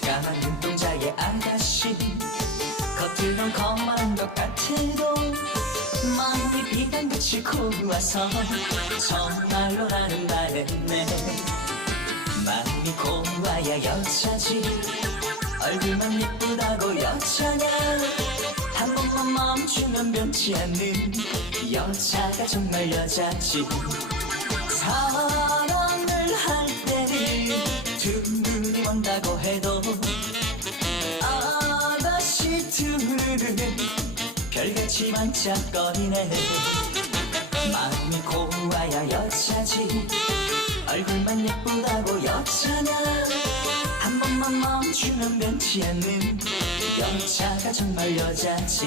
까만 눈동자의 아가씨. 겉으론 거만한 것 같아도 마음이 비단 끝이 고와서 정말로 나는 말했네. 마음이 고와야 여자지. 얼굴만 예쁘다고 여자냐. 한 번만 멈추면 변치 않는 여자가 정말 여자지. 사랑을 할 때는 두 눈이 온다고 해도 아다시 두 눈은 별같이 반짝거리네. 마음이 고와야 여자지. 얼굴만 예쁘다고 여자냐 한 번만 멈추면 변치 않는 여자가 정말 여자지